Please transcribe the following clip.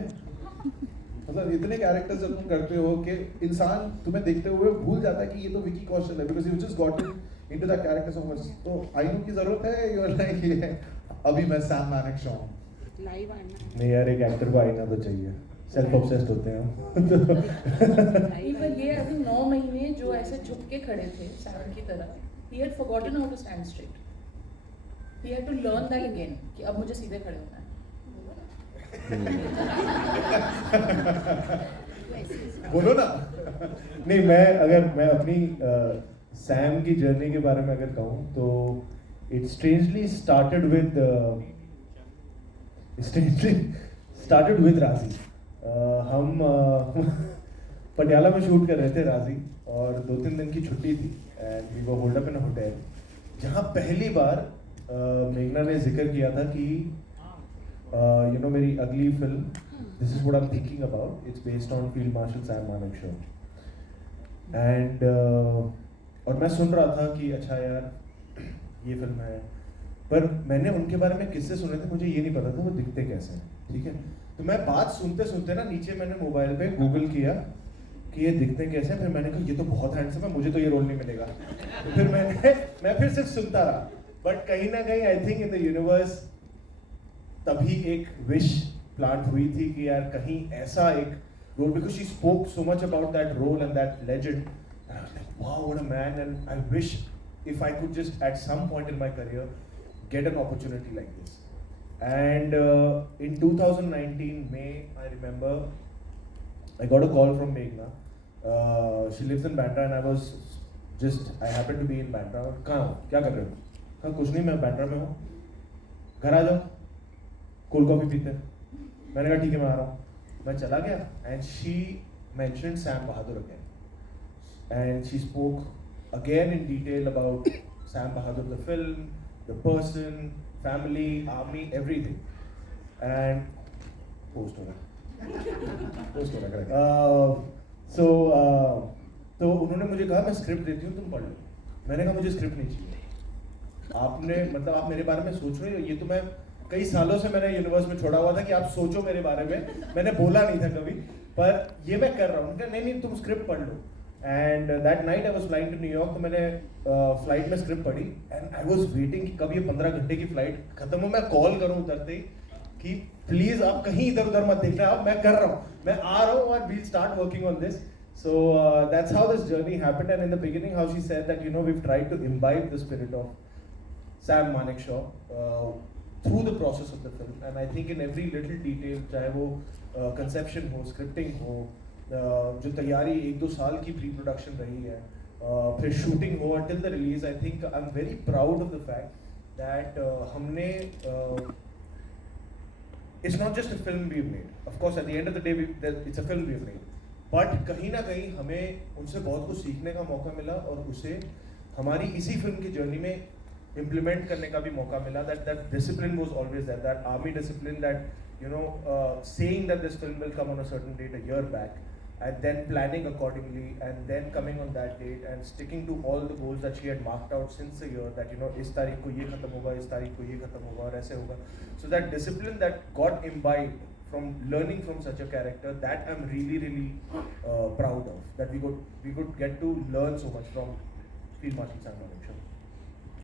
मतलब इतने कैरेक्टर्स जब तुम करते हो कि इंसान तुम्हें देखते हुए भूल जाता है कि ये तो विकी कौशल है, because you just got into the character so much. तो आईनू की जरूरत है, यू आर लाइक ये अभी मैं सैम मानेकशॉ हूं। लाइव आना नहीं यार, एक एक्टर को आईना तो चाहिए, सेल्फ ऑब्सेस्ड होते हैं हम। नहीं, पर ये अभी 9 महीने जो ऐसे झुक के खड़े थे सैम की तरह, he had forgotten how to stand straight. He had to learn that again कि अब मुझे सीधे खड़े होना है। बोलो ना। नहीं, मैं अपनी सैम की जर्नी के बारे में अगर कहूँ तो इट स्ट्रेंजली स्टार्टेड विद राजी। हम पटियाला में शूट कर रहे थे राजी, और 2-3 दिन की छुट्टी थी and we were holed up in a hotel, जहाँ पहली बार मेघना ने जिक्र किया था कि यू नो मेरी अगली film, this is what I am thinking about, it's based on field marshal Sam Manekshaw. And और मैं सुन रहा था कि अच्छा यार ये फिल्म है, पर मैंने उनके बारे में किस्से सुने थे, मुझे ये नहीं पता था वो दिखते कैसे हैं, ठीक है। तो मैं बात सुनते सुनते ना नीचे मैंने मोबाइल पे गूगल किया कि ये दिखते कैसे हैं, फिर मैंने कहा ये तो बहुत हैंडसम है, मुझे तो ये रोल नहीं मिलेगा। तो फिर मैं फिर सिर्फ सुनता रहा, बट कहीं ना कहीं I think in the universe तभी एक विश प्लांट हुई थी कि यार कहीं ऐसा एक role, because she spoke so much about that role and that legend, wow, what a man, and I wish if I could just at some point in my career get an opportunity like this. And in 2019 May, I remember I got a call from Meghna. She lives in Bandra and I happened to be in Bandra. कहाँ हो, क्या कर रहे हो? कहा कुछ नहीं, मैं बैंड्रा में हूँ, घर आ जाओ, कोल्ड कॉफी पीते हैं। मैंने कहा ठीक है मैं आ रहा हूँ। मैं चला गया and she mentioned Sam Bahadur again. And she spoke again in detail about Sam Bahadur, the film, the person, family, army, everything. And post हो रहा correct. तो उन्होंने मुझे कहा मैं स्क्रिप्ट देती हूँ, तुम पढ़ लो। मैंने कहा मुझे स्क्रिप्ट नहीं चाहिए, आपने मतलब आप मेरे बारे में सोच रहे हो, ये तो मैं कई सालों से मैंने यूनिवर्स में छोड़ा हुआ था कि आप सोचो मेरे बारे में, मैंने बोला नहीं था कभी, पर ये मैं कर रहा हूँ। नहीं तुम स्क्रिप्ट पढ़ लो। And that night I was flying to New York, तो मैंने फ्लाइट में स्क्रिप्ट पढ़ी एंड आई वाज वेटिंग कि कब ये 15 घंटे की फ्लाइट खत्म हो, मैं कॉल करूँ उतरते ही कि प्लीज आप कहीं इधर उधर मत देखना, अब मैं कर रहा हूँ, मैं आ रहा हूँ और we'll start working on this. So that's how this journey happened, and in the beginning how she said that, you know, we've tried to imbibe the spirit of Sam Manekshaw through the process of the film, and I think in every little detail, चाहे वो conception हो, scripting हो, जो तैयारी 1-2 साल की pre-production रही है, फिर shooting हो until the release, I think I'm very proud of the fact that हमने it's not just a film we've made. Of course, at the end of the day, it's a film we've made. But कहीं ना कहीं हमें उनसे बहुत कुछ सीखने का मौका मिला और उसे हमारी इसी फिल्म की जर्नी में इम्प्लीमेंट करने का भी मौका मिला। That discipline was always there, that army discipline, that you know saying that this film will come on a certain date a year back and then planning accordingly and then coming on that date and sticking to all the goals that she had marked out since a year, that you know इस तारीख को ये खत्म होगा, इस तारीख को ये खत्म होगा और ऐसे होगा। So that discipline that got imbibed from learning from such a character, that I'm really proud of, that we could get to learn so much from Field Marshal Sam Manekshaw.